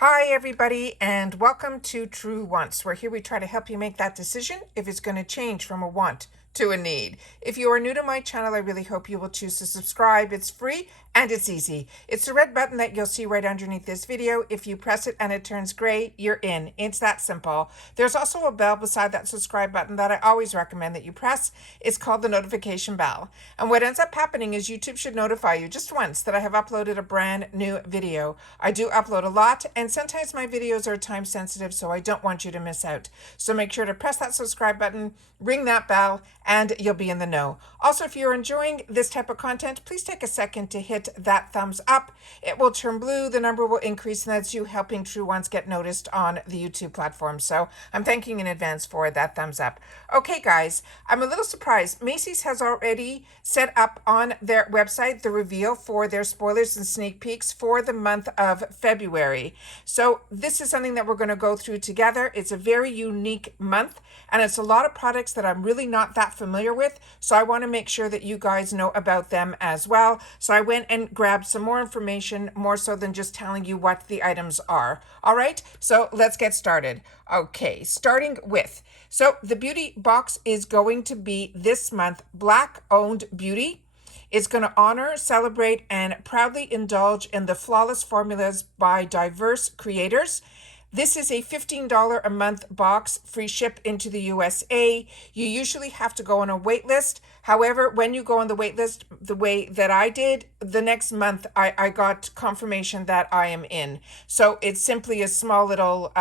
Hi, everybody, and welcome to True Wants, where here we try to help you make that decision if it's going to change from a want to a need. If you are new to my channel, I really hope you will choose to subscribe. It's free and it's easy. It's the red button that you'll see right underneath this video. If you press it and it turns gray, you're in. It's that simple. There's also a bell beside that subscribe button that I always recommend that you press. It's called the notification bell. And what ends up happening is YouTube should notify you just once that I have uploaded a brand new video. I do upload a lot, and sometimes my videos are time sensitive, so I don't want you to miss out. So make sure to press that subscribe button, ring that bell, and you'll be in the know. Also, if you're enjoying this type of content, please take a second to hit that thumbs up. It will turn blue, the number will increase, and that's you helping True Ones get noticed on the YouTube platform. So I'm thanking in advance for that thumbs up. Okay, guys, I'm a little surprised. Macys has already set up on their website the reveal for their spoilers and sneak peeks for the month of February. So this is something that we're going to go through together. It's a very unique month, and it's a lot of products that I'm really not that familiar with. So I want to make sure that you guys know about them as well. So I went and grabbed some more information, more so than just telling you what the items are. All right, so let's get started. Okay, starting with, so the beauty box is going to be this month Black Owned Beauty. It's going to honor, celebrate, and proudly indulge in the flawless formulas by diverse creators. This is a $15 a month box, free ship into the USA. You usually have to go on a wait list. However, when you go on the wait list, the way that I did, the next month I got confirmation that I am in. So it's simply a small little...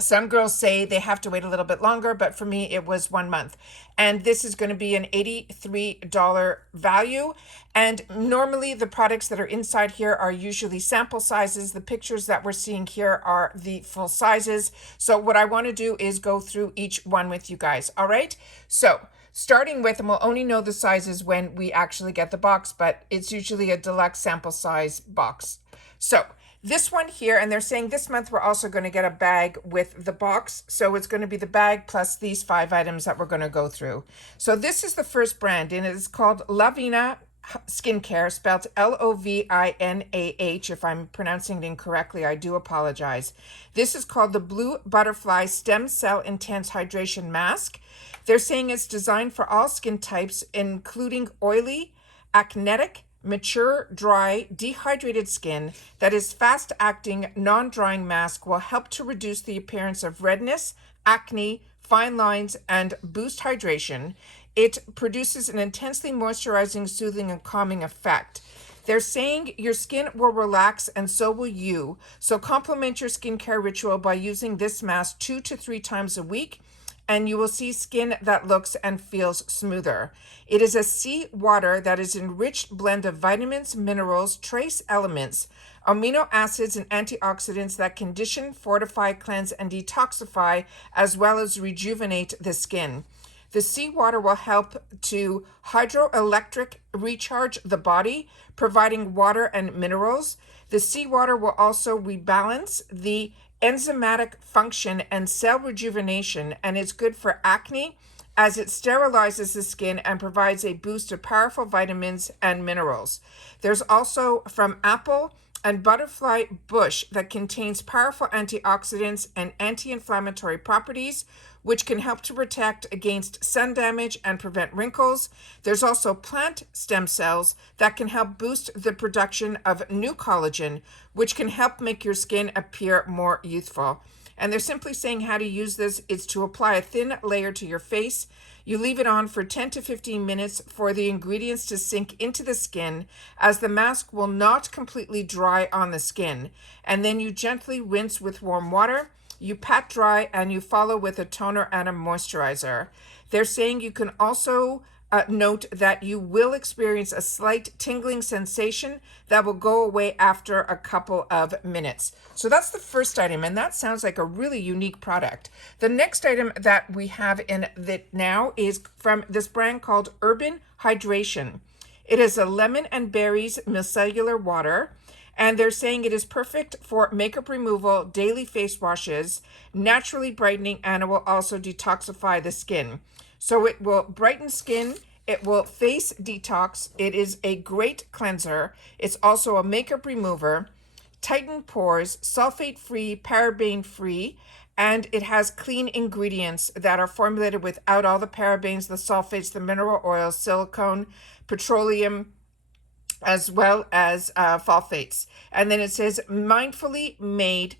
some girls say they have to wait a little bit longer, but for me, it was 1 month. And this is going to be an $83 value. And normally the products that are inside here are usually sample sizes. The pictures that we're seeing here are the full sizes. So what I want to do is go through each one with you guys. All right. So starting with, and we'll only know the sizes when we actually get the box, but it's usually a deluxe sample size box. So this one here, and they're saying this month we're also going to get a bag with the box. So it's going to be the bag plus these 5 items that we're going to go through. So this is the first brand, and it is called Lavina Skincare, spelled Lovinah. If I'm pronouncing it incorrectly, I do apologize. This is called the Blue Butterfly Stem Cell Intense Hydration Mask. They're saying it's designed for all skin types, including oily, acneic, mature, dry, dehydrated skin. That is fast-acting, non-drying mask will help to reduce the appearance of redness, acne, fine lines, and boost hydration. It produces an intensely moisturizing, soothing, and calming effect. They're saying your skin will relax and so will you. So complement your skincare ritual by using this mask 2 to 3 times a week, and you will see skin that looks and feels smoother. It is a sea water that is an enriched blend of vitamins, minerals, trace elements, amino acids, and antioxidants that condition, fortify, cleanse, and detoxify, as well as rejuvenate the skin. The seawater will help to hydroelectric recharge the body, providing water and minerals. The seawater will also rebalance the enzymatic function and cell rejuvenation, and it's good for acne as it sterilizes the skin and provides a boost of powerful vitamins and minerals. There's also from apple and butterfly bush that contains powerful antioxidants and anti-inflammatory properties, which can help to protect against sun damage and prevent wrinkles. There's also plant stem cells that can help boost the production of new collagen, which can help make your skin appear more youthful. And they're simply saying how to use this. It's to apply a thin layer to your face. You leave it on for 10 to 15 minutes for the ingredients to sink into the skin, as the mask will not completely dry on the skin. And then you gently rinse with warm water. You pat dry and you follow with a toner and a moisturizer. They're saying you can also note that you will experience a slight tingling sensation that will go away after a couple of minutes. So that's the first item, and that sounds like a really unique product. The next item that we have in it now is from this brand called Urban Hydration. It is a lemon and berries micellar water. And they're saying it is perfect for makeup removal, daily face washes, naturally brightening, and it will also detoxify the skin. So it will brighten skin, it will face detox, it is a great cleanser, it's also a makeup remover, tighten pores, sulfate-free, paraben-free, and it has clean ingredients that are formulated without all the parabens, the sulfates, the mineral oils, silicone, petroleum, as well as phosphates. And then it says mindfully made,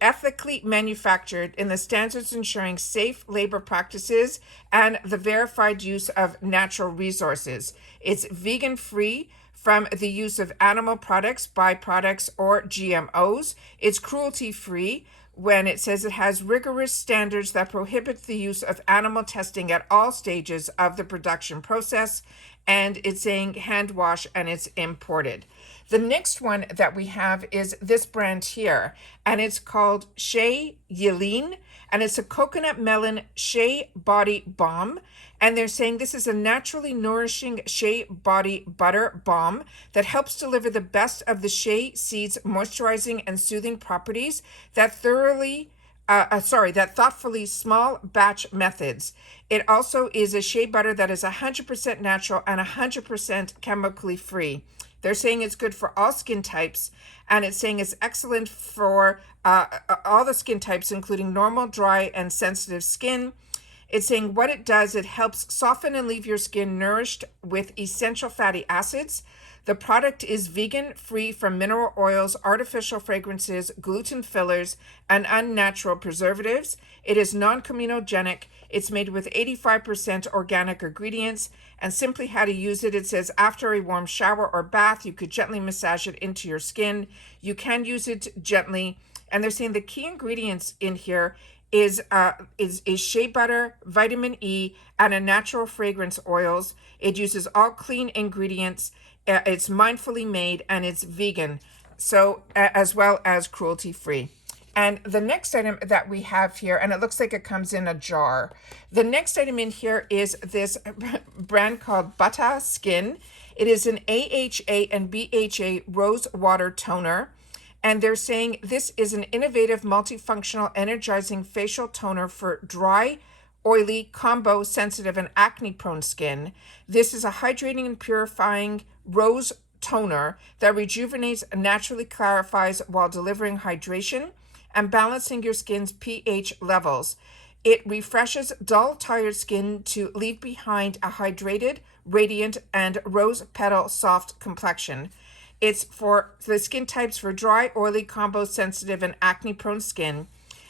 ethically manufactured in the standards ensuring safe labor practices and the verified use of natural resources. It's vegan free from the use of animal products, byproducts, or GMOs. It's cruelty free when it says it has rigorous standards that prohibit the use of animal testing at all stages of the production process, and it's saying hand wash and it's imported. The next one that we have is this brand here, and it's called Shea Yelleen, and it's a coconut melon shea body balm. And they're saying this is a naturally nourishing shea body butter balm that helps deliver the best of the shea seeds' moisturizing and soothing properties that thoughtfully small batch methods. It also is a shea butter that is 100% natural and 100% chemically free. They're saying it's good for all skin types, and it's saying it's excellent for all the skin types, including normal, dry, and sensitive skin. It's saying what it does, it helps soften and leave your skin nourished with essential fatty acids. The product is vegan, free from mineral oils, artificial fragrances, gluten fillers, and unnatural preservatives. It is non-comedogenic. It's made with 85% organic ingredients. And simply how to use it, it says after a warm shower or bath, you could gently massage it into your skin. You can use it gently. And they're saying the key ingredients in here is shea butter, vitamin E, and a natural fragrance oils. It uses all clean ingredients. It's mindfully made, and it's vegan, so as well as cruelty free. And the next item that we have here, and it looks like it comes in a jar. The next item in here is this brand called Lavina Skin. It is an AHA and BHA rose water toner. And they're saying this is an innovative, multifunctional, energizing facial toner for dry, oily, combo, sensitive, and acne-prone skin. This is a hydrating and purifying rose toner that rejuvenates and naturally clarifies while delivering hydration and balancing your skin's pH levels. It refreshes dull, tired skin to leave behind a hydrated, radiant, and rose petal soft complexion. It's for the skin types for dry, oily, combo, sensitive, and acne-prone skin.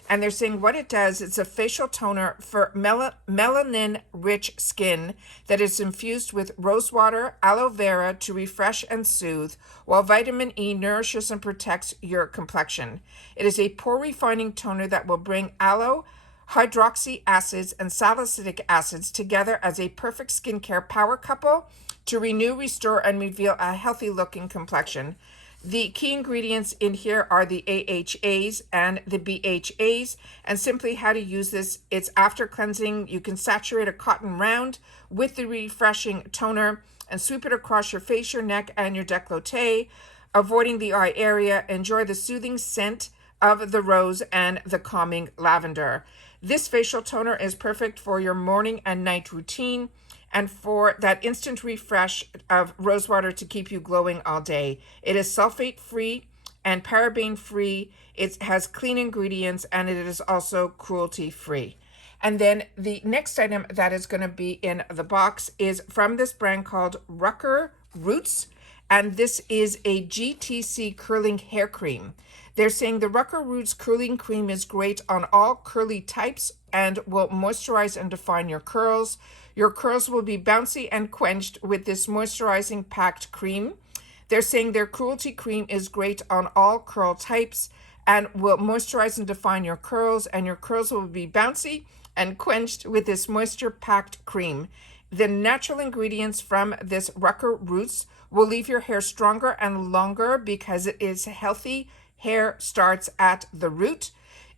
And they're saying what it does, it's a facial toner for melanin-rich skin that is infused with rose water, aloe vera to refresh and soothe, while vitamin E nourishes and protects your complexion. It is a pore refining toner that will bring aloe, hydroxy acids, and salicylic acids together as a perfect skincare power couple to renew, restore, and reveal a healthy looking complexion. The key ingredients in here are the AHAs and the BHAs, and simply how to use this. It's after cleansing. You can saturate a cotton round with the refreshing toner and sweep it across your face, your neck, and your décolleté, avoiding the eye area. Enjoy the soothing scent of the rose and the calming lavender. This facial toner is perfect for your morning and night routine, and for that instant refresh of rose water to keep you glowing all day. It is sulfate free and paraben free. It has clean ingredients, and it is also cruelty free. And then the next item that is going to be in the box is from this brand called Rucker Roots, and this is a GTC curling hair cream. They're saying the Rucker Roots curling cream is great on all curly types and will moisturize and define your curls. Your curls will be bouncy and quenched with this moisturizing packed cream. They're saying their cruelty cream is great on all curl types and will moisturize and define your curls, and your curls will be bouncy and quenched with this moisture packed cream. The natural ingredients from this Rucker Roots will leave your hair stronger and longer because it is healthy. Hair starts at the root,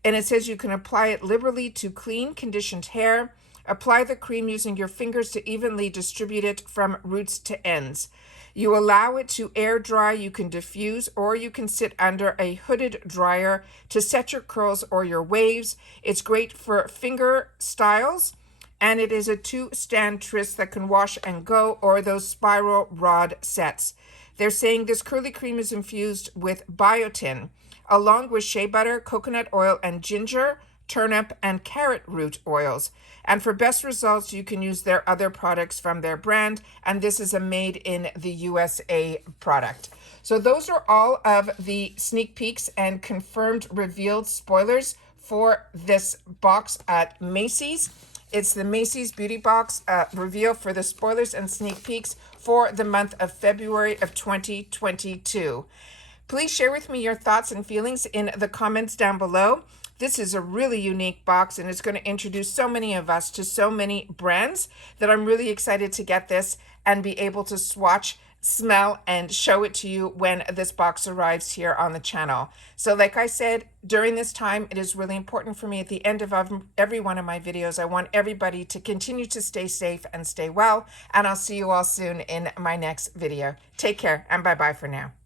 and it says you can apply it liberally to clean, conditioned hair. Apply the cream using your fingers to evenly distribute it from roots to ends. You allow it to air dry. You can diffuse, or you can sit under a hooded dryer to set your curls or your waves. It's great for finger styles, and it is a 2-stand twist that can wash and go, or those spiral rod sets. They're saying this curly cream is infused with biotin, along with shea butter, coconut oil, and ginger, turnip, and carrot root oils. And for best results, you can use their other products from their brand, and this is a made in the USA product. So those are all of the sneak peeks and confirmed revealed spoilers for this box at Macys. It's the Macys Beauty Box reveal for the spoilers and sneak peeks for the month of February of 2022. Please share with me your thoughts and feelings in the comments down below. This is a really unique box, and it's going to introduce so many of us to so many brands that I'm really excited to get this and be able to swatch, smell, and show it to you when this box arrives here on the channel. So like I said, during this time, it is really important for me at the end of every one of my videos. I want everybody to continue to stay safe and stay well, and I'll see you all soon in my next video. Take care, and bye-bye for now.